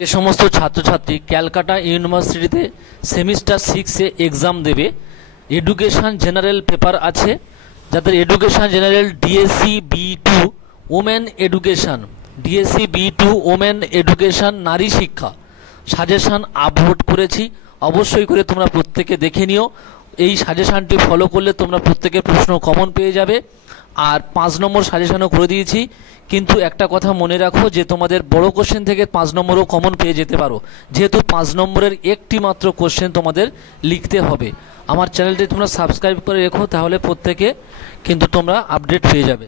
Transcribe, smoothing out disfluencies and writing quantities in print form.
যে সমস্ত ছাত্রছাত্রী ক্যালকাটা ইউনিভার্সিটিতে সেমিস্টার 6-এ এক্সাম দেবে, এডুকেশন জেনারেল পেপার আছে, যাদের education general DSC B2 women education, DSC B2 women education নারী শিক্ষা সাজেশান আপলোড করেছি। অবশ্যই করে তোমরা প্রত্যেকে দেখে নিও। এই সাজেশানটি ফলো করলে তোমরা প্রত্যেকে প্রশ্ন কমন পেয়ে যাবে। আর 5 নম্বর সাজেশানও করে দিয়েছি, কিন্তু একটা কথা মনে রাখো যে তোমাদের বড় কোশ্চেন থেকে 5 নম্বরও কমন পেয়ে যেতে পারো, যেহেতু 5 নম্বরের একটি মাত্র কোশ্চেন তোমাদের লিখতে হবে। আমার চ্যানেলটি তোমরা সাবস্ক্রাইব করে রেখো, তাহলে প্রত্যেকে কিন্তু তোমরা আপডেট পেয়ে যাবে।